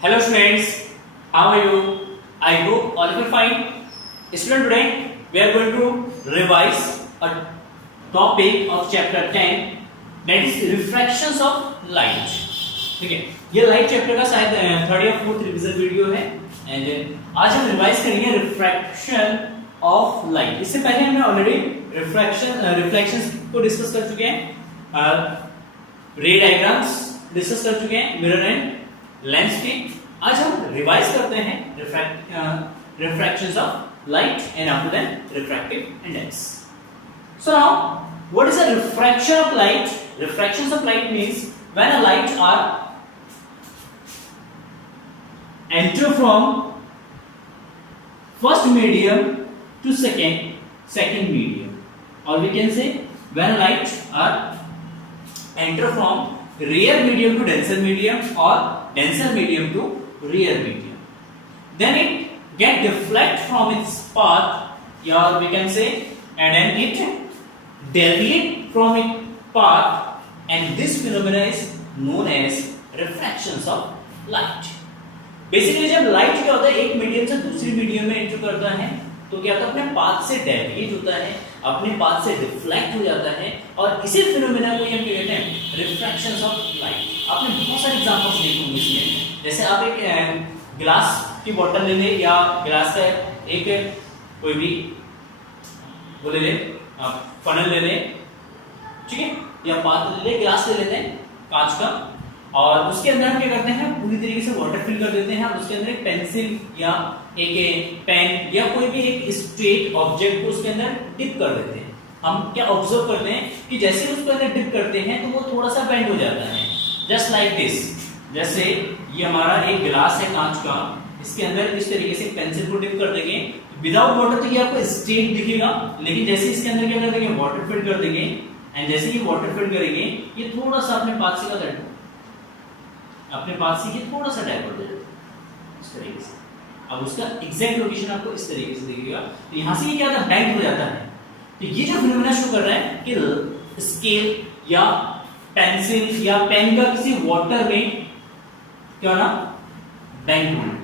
Hello students, how are you? I hope all of you fine. Student, today we are going to revise a topic of chapter 10, that is refractions of light. ठीक है, ये light chapter का शायद third या fourth revision video है and आज हम revise करेंगे रिफ्रैक्शन ऑफ लाइट। इससे पहले हमने ऑलरेडी रिफ्लेक्शंस को डिस्कस कर चुके हैं, रे डायग्राम्स डिस्कस कर चुके हैं, मिरर एंड लेंस के। आज हम रिवाइज करते हैं refractions of light and after that refractive index. So now what is a refraction of light? Refractions of light means when a light are enter from first medium to second medium, or we can say when a light are enter from rare medium to denser medium or denser medium to rare medium, then it get deflect from its path, or we can say and then it deviate from its path, and this phenomena is known as refractions of light. Basically जब light क्या होता है, एक medium से दूसरी medium में enter करता है तो क्या होता है, अपने पाथ से डेविएट होता है, अपने पाथ से डिफ्लेक्ट हो जाता है, और इसी फिनोमेना को हम कहते हैं रिफ्रैक्शंस ऑफ लाइट। आपने बहुत सारे एग्जांपल्स देखे होंगे इसमें, जैसे आप एक ग्लास की बोतल ले लें या ग्लास का एक कोई भी वो ले लें, आप फनल ले लें, ठीक है, या पात्र ले, ग्लास ले लेते हैं कांच का, और उसके अंदर हम क्या करते हैं, पूरी तरीके से वाटर फिल कर देते हैं। हम उसके अंदर एक पेंसिल या एक पेन या कोई भी एक स्ट्रेट ऑब्जेक्ट को उसके अंदर डिप कर देते हैं। हम क्या ऑब्जर्व करते हैं कि जैसे उसके अंदर डिप करते हैं तो वो थोड़ा सा बेंड हो जाता है, जस्ट लाइक दिस। जैसे ये हमारा एक गिलास है कांच का, इसके अंदर इस तरीके से पेंसिल को डिप कर देंगे, विदाउट वाटर तो ये आपको स्ट्रेट दिखेगा, लेकिन जैसे इसके अंदर क्या कर देंगे, वाटर फिल कर देंगे, एंड जैसे ये वाटर फिल करेंगे ये थोड़ा सा अपने पाथ से का अपने पाथ से ये थोड़ा सा डाइवर्ट हो जाता है इस तरीके से। अब उसका एग्जैक्ट लोकेशन आपको इस तरीके से दिखेगा, तो यहां से ये क्या होता है, बेंड हो जाता है। तो ये जो फिनोमेना शो कर रहा है कि स्केल या पेंसिल या पेन का किसी वाटर में क्या ना बेंड होना,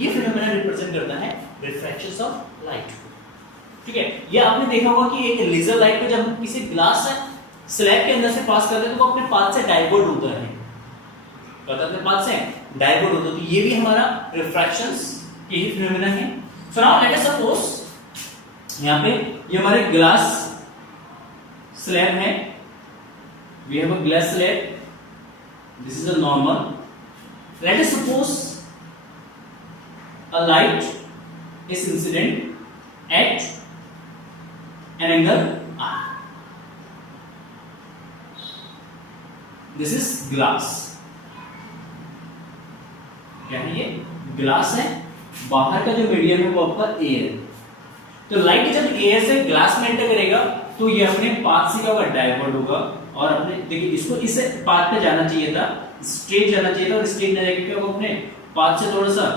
ये फिनोमेना रिप्रेजेंट करता है रिफ्रैक्शंस ऑफ लाइट। ठीक है, ये आपने देखा होगा कि एक लेजर लाइट को जब किसी ग्लास स्लैब के अंदर से पास करते हैं तो वो अपने पाथ से डाइवर्ट होता है, अपने पाथ से डाइवर्ट होता है। तो ये भी हमारा रिफ्रैक्शंस के ही फिनोमेना है। So now let us suppose यहां पे ये हमारे ग्लास स्लैब है, we have a glass slab, this is a normal. Let us suppose a light is incident at an angle R. This is glass. क्या है, ये glass है, बाहर का जो मीडियम है वो आपका एयर। तो लाइट जब एयर से ग्लास में एंटर करेगा तो ये अपने पाथ से क्या होगा, डाइवर्ट होगा, और अपने देखिए इसको इस पाथ पे जाना चाहिए था, स्ट्रेट जाना चाहिए था, और स्ट्रेट न जाके क्या होगा, अपने पाथ से थोड़ा सा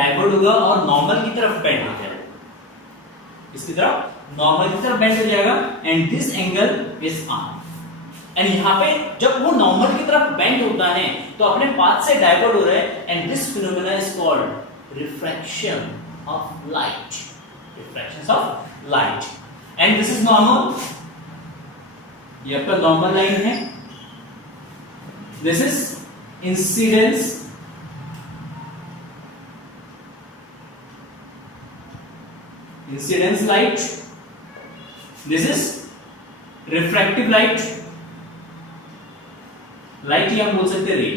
डाइवर्ट होगा और नॉर्मल की तरफ बेंड हो जाएगा, इसकी तरफ नॉर्मल की तरफ बेंड हो जाएगा, and this angle is R. And यहां पे जब वो नॉर्मल की तरफ बेंड होता है तो अपने पाथ से डाइवर्ट हो रहा है, and this phenomena is called refraction of light, refractions of light. And this is normal, ये आपका नॉर्मल लाइन है, this is incidence, incidence light, this is refractive light, light ही आप बोल सकते हैं रे,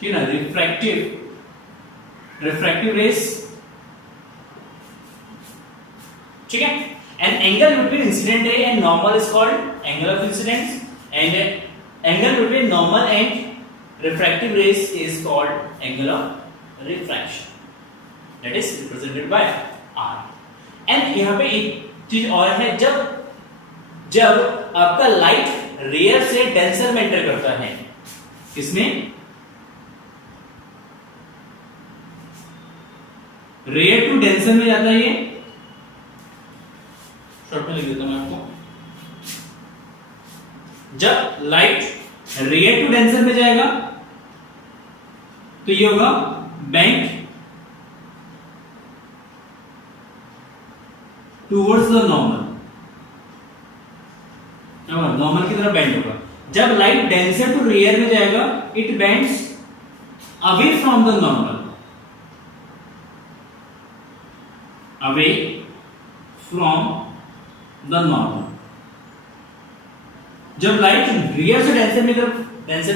ठीक है ना, रिफ्रैक्टिव रेस, ठीक है। And angle between incident ray and normal is called angle of incidence, and angle between normal and refractive rays is called angle of refraction, that is represented by R. And यहां पे एक चीज और है, जब आपका लाइट रेयर से denser में एंटर करता है, किसमें, रेयर टू डेंसर में जाता है, ये शॉर्ट में लिख देता हूं मैं आपको। जब लाइट रेयर टू डेंसर में जाएगा तो ये होगा bent towards the normal, normal की तरफ बेंड होगा। जब लाइट डेंसर टू रेयर में जाएगा it bends away from the normal, away from the normal. जब लाइट रियर से डेंसर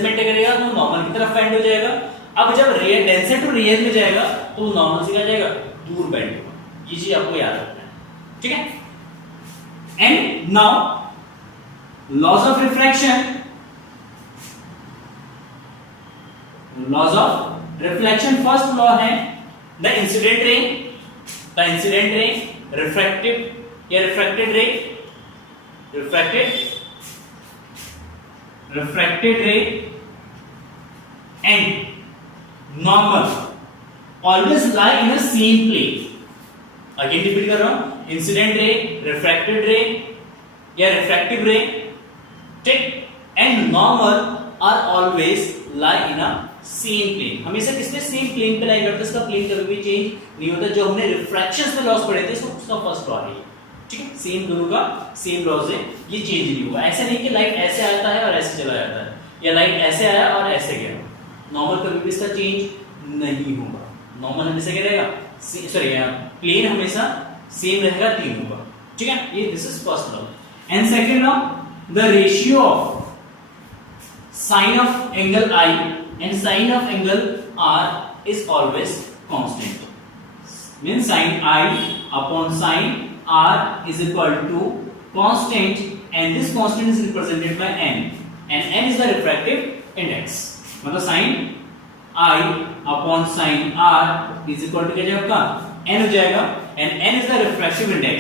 में करेगा तो नॉर्मल की तरफ बेंड हो जाएगा। अब जब रेयर डेंसर टू रेयर में जाएगा तो नॉर्मल से क्या जाएगा, दूर बेंड होगा। ये चीज आपको याद रखना है, ठीक है। And now laws of refraction, laws of reflection. First law है द इंसिडेंट रे, रिफ्रैक्टिव या refracted ray, refracted ray and normal always lie in a same plane. Again repeat कर रहा हूं, इंसिडेंट रे, रिफ्रैक्टेड रे या refractive ray, ठीक, and normal are always lie in a same plane. हमेशा किसमें, same plane पे लाई करते हैं, इसका प्लेन कभी भी चेंज नहीं होता। जो हमने रिफ्रैक्शंस में लॉस पढ़े थे उसका फर्स्ट लॉ है, ठीक है। सेम दोनों का सेम लॉज है, ये चेंज नहीं होगा। ऐसा नहीं कि लाइट ऐसे आता है और ऐसे चला जाता है, या लाइट ऐसे आया और ऐसे गया। नॉर्मल कभी भी इसका चेंज नहीं होगा। नॉर्मल हमेशा क्या रहेगा, सॉरी प्लेन हमेशा सेम रहेगा, तीन होगा, ठीक है। ये this is first law. And second law, the ratio of sine of angle I and sine of angle R is always constant. Means sine I upon sine R is equal to constant, and this constant is represented by n, and n is the refractive index। मतलब sin I upon sin R is equal to क्या जाएगा आपका, n हो जाएगा, and n is the refractive index,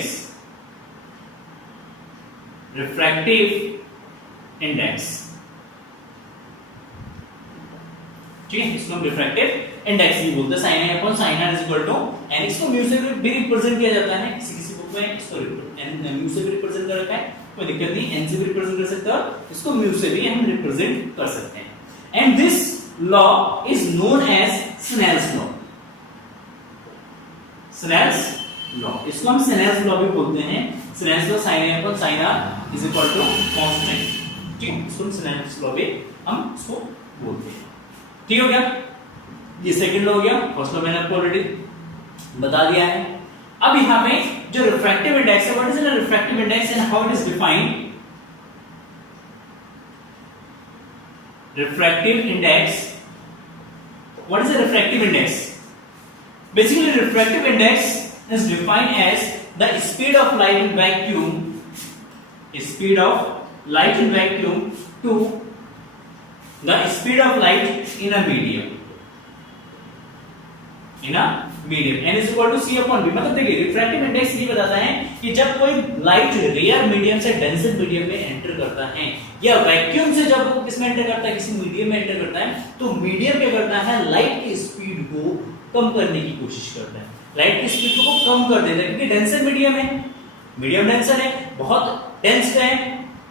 ठीक है। इसको हम रिफ्रैक्टिव इंडेक्स भी बोलते हैं। sin I upon sin R is equal to n। इसको म्यू से भी रिप्रेजेंट किया जाता है, किसी में इसको म्यू से भी रिप्रेजेंट कर रखा है, कोई दिक्कत नहीं, n से भी रिप्रेजेंट कर सकते हो, इसको म्यू से भी हम रिप्रेजेंट कर सकते हैं। And this law is known as Snell's law. Snell's law, इसको हम स्नेल्स लॉ भी बोलते हैं। Snell's law sin A upon sin R is equal to constant, ठीक है। इसको स्नेल्स लॉ भी हम इसको बोलते हैं, ठीक हो गया। ये सेकंड लॉ हो गया। फर्स्ट लॉ मैंने आपको ऑलरेडी बता दिया है। अब यहां पे जो रिफ्रैक्टिव इंडेक्स है, what is the refractive index and how it is defined. Refractive index, what is the refractive index? Basically refractive index is defined as the speed of light in vacuum, speed of light in vacuum to the speed of light in a medium, medium n is equal to c upon v। मतलब देखिए refractive index ये बताता है कि जब कोई light rare medium से denser medium में एंटर करता है, या वैक्यूम से जब वो किसमें एंटर करता है, किसी मीडियम में एंटर करता है, तो मीडियम क्या करता है, लाइट की स्पीड को कम करने की कोशिश करता है। लाइट की स्पीड को कम कर देता है क्योंकि डेंसर मीडियम है, मीडियम डेंसर है, बहुत डेंस है,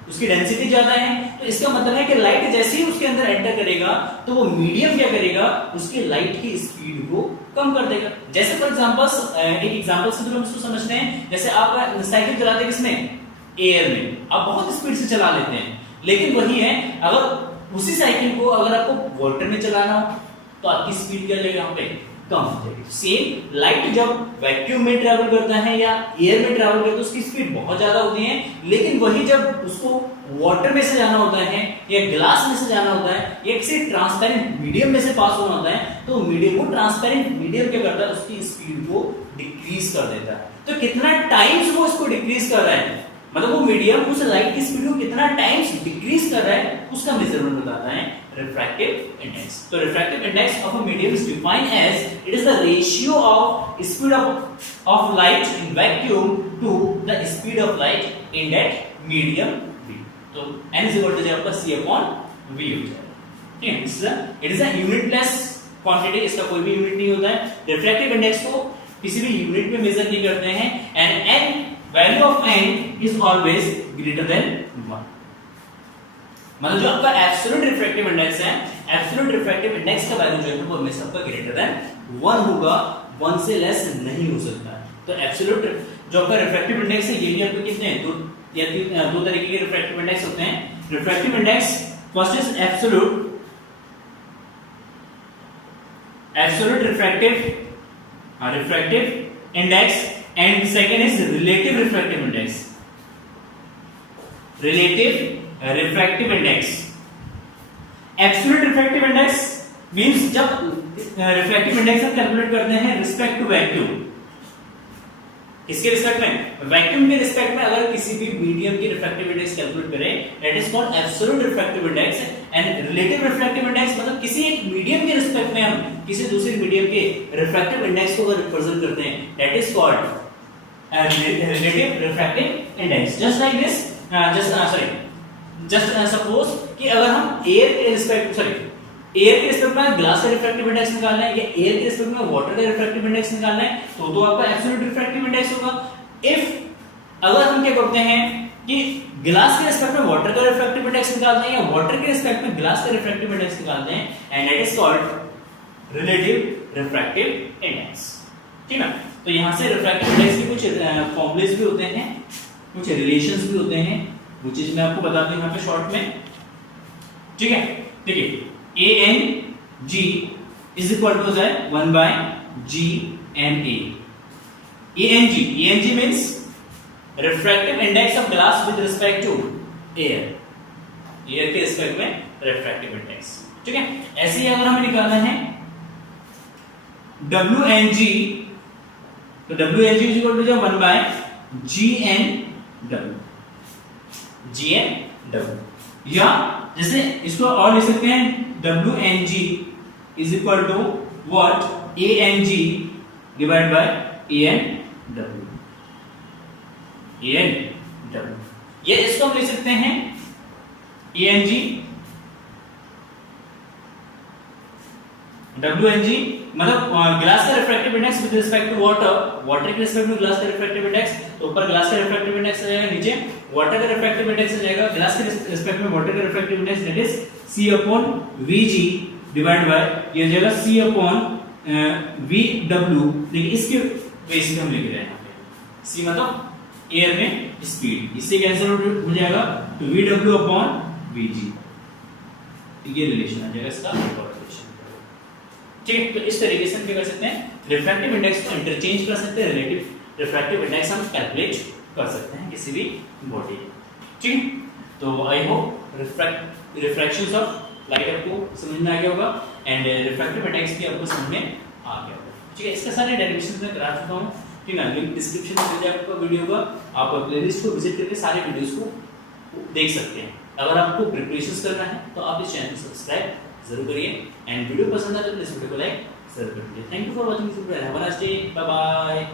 उसकी डेंसिटी ज्यादा है। तो इसका मतलब है कि लाइट जैसे ही उसके अंदर एंटर करेगा तो वो मीडियम क्या करेगा, उसकी लाइट की स्पीड को कम कर देगा। जैसे फॉर एग्जांपल, एक एग्जांपल से हम इसको समझते हैं। जैसे आप साइकिल चलाते हैं किसमें, एयर में, आप बहुत स्पीड से चला लेते हैं, लेकिन वही है अगर उसी साइकिल को अगर आपको वाटर में चलाना हो तो आपकी स्पीड क्या जाएगी, यहाँ पे कम हो जाएगी। सेम लाइट जब वैक्यूम में ट्रैवल करता है या एयर में ट्रैवल करता है तो उसकी स्पीड बहुत ज्यादा होती है, लेकिन वही जब उसको वाटर में से जाना होता है या ग्लास में से जाना होता है या किसी ट्रांसपेरेंट मीडियम में से पास होना होता है, तो मीडियम को ट्रांसपेरेंट मीडियम क्या करता है, उसकी स्पीड को डिक्रीज कर देता है। तो कितना टाइम्स वो इसको डिक्रीज कर रहा है, मतलब वो मीडियम उस लाइट की स्पीड को कितना टाइम्स डिक्रीज कर रहा है, उसका मेजरमेंट बताता है रिफ्रैक्टिव इंडेक्स। तो refractive index of a medium is defined as it is the ratio of speed of light in vacuum to the speed of light in that medium v। तो n is equal to आपका c upon v हो जाएगा, ठीक है। It is a unitless quantity, इसका कोई भी unit नहीं होता है। रिफ्रैक्टिव इंडेक्स को किसी भी यूनिट में मेजर नहीं करते हैं, and n value of n is always greater than 1। मतलब जो आपका एब्सोल्यूट रिफ्रैक्टिव इंडेक्स है, एब्सोल्यूट रिफ्रैक्टिव इंडेक्स का वैल्यू जो है वो हमेशा आपका ग्रेटर देन 1 होगा, 1 से लेस नहीं हो सकता। तो एब्सोल्यूट जो आपका रिफ्रैक्टिव इंडेक्स है ये भी आपके कितने हैं, दो तरीके के रिफ्रैक्टिव इंडेक्स होते हैं। Refractive index first is absolute refractive index and second is relative refractive index. Relative refractive index, absolute refractive index means जब रिफ्रैक्टिव इंडेक्स हम कैलकुलेट करते हैं रिस्पेक्ट टू वैक्यूम, इसके रिस्पेक्ट में, वैक्यूम के रिस्पेक्ट में अगर किसी भी मीडियम की रिफ्रैक्टिव इंडेक्स कैलकुलेट करें that is called absolute refractive index. And relative refractive index मतलब किसी एक मीडियम के रिस्पेक्ट में हम किसी दूसरे मीडियम के रिफ्रैक्टिव इंडेक्स को अगर रिप्रेजेंट करते हैं that is called relative refractive index. Just like this, just suppose कि अगर हम एयर के रिस्पेक्ट में ग्लास का रिफ्रैक्टिव इंडेक्स निकालना है या एयर के रिस्पेक्ट में वाटर का रिफ्रैक्टिव इंडेक्स निकालना है तो आपका एब्सोल्यूट रिफ्रैक्टिव इंडेक्स होगा। इफ अगर हम क्या करते हैं कि ग्लास के रिस्पेक्ट में वाटर का रिफ्रैक्टिव इंडेक्स निकालते हैं या वाटर के रिस्पेक्ट में ग्लास का रिफ्रैक्टिव इंडेक्स निकालते हैं and that is called relative refractive index. ठीक है, तो यहां से रिफ्रैक्टिव इंडेक्स के कुछ फॉर्मूलेस भी होते हैं, कुछ रिलेशंस भी होते हैं, वो चीज मैं आपको बता दूं यहां पे शॉर्ट में। ठीक है, देखिए ANG is equal to 1 by GMA। ANG means refractive index of glass with respect to air, air के रिस्पेक्ट में refractive index। ठीक है, ऐसे ही अगर हमें निकालना है WNG, तो WNG is equal to 1 by GNW, या जैसे इसको और लिख सकते हैं WNG is equal to what ANG divided by ANW। ये इसको हम लिख सकते हैं ANG WNG मतलब ग्लास का refractive index with respect to water के रिस्पेक्ट में ग्लास का रिफ्रैक्टिव इंडेक्स, तो ऊपर ग्लास का रिफ्रैक्टिव इंडेक्स आ जाएगा, नीचे वाटर का रिफ्रैक्टिव इंडेक्स आ जाएगा। ग्लास के रिस्पेक्ट में वाटर का refractive index that is C/VG divide by ये हो जाएगा C/VW, लेकिन इसके बेस पे हम लिख रहे हैं यहां पे C मतलब एयर में स्पीड, इससे कैंसिल हो जाएगा तो VW/VG, ये रिलेशन आ जाएगा इसका रिलेशन। ठीक है, तो इस तरीके से हम क्या कर सकते हैं रिफ्रैक्टिव इंडेक्स को इंटरचेंज कर सकते हैं, रिलेटिव रिफ्रैक्टिव इंडेक्स हम कैलकुलेट कर सकते हैं किसी भी बॉडी। ठीक है, तो आई होप रिफ्रैक्शंस ऑफ लाइट आपको समझ में आ गया होगा एंड रिफ्रैक्टिव इंडेक्स भी आपको समझ में आ गया होगा। ठीक है, इसका सारे डेरिवेशंस मैं करा चुका हूं। ठीक है, लिंक डिस्क्रिप्शन में मिल जाएगा आपको वीडियो का, आप प्लेलिस्ट को विजिट करके सारे वीडियोस को देख सकते हैं। अगर आपको प्रिपरेशंस करना है तो आप इस चैनल को सब्सक्राइब जरूर करिए एंड वीडियो पसंद आए तो प्लीज वीडियो को लाइक जरूर करिए। Thank you for watching this video, have a nice day, bye bye.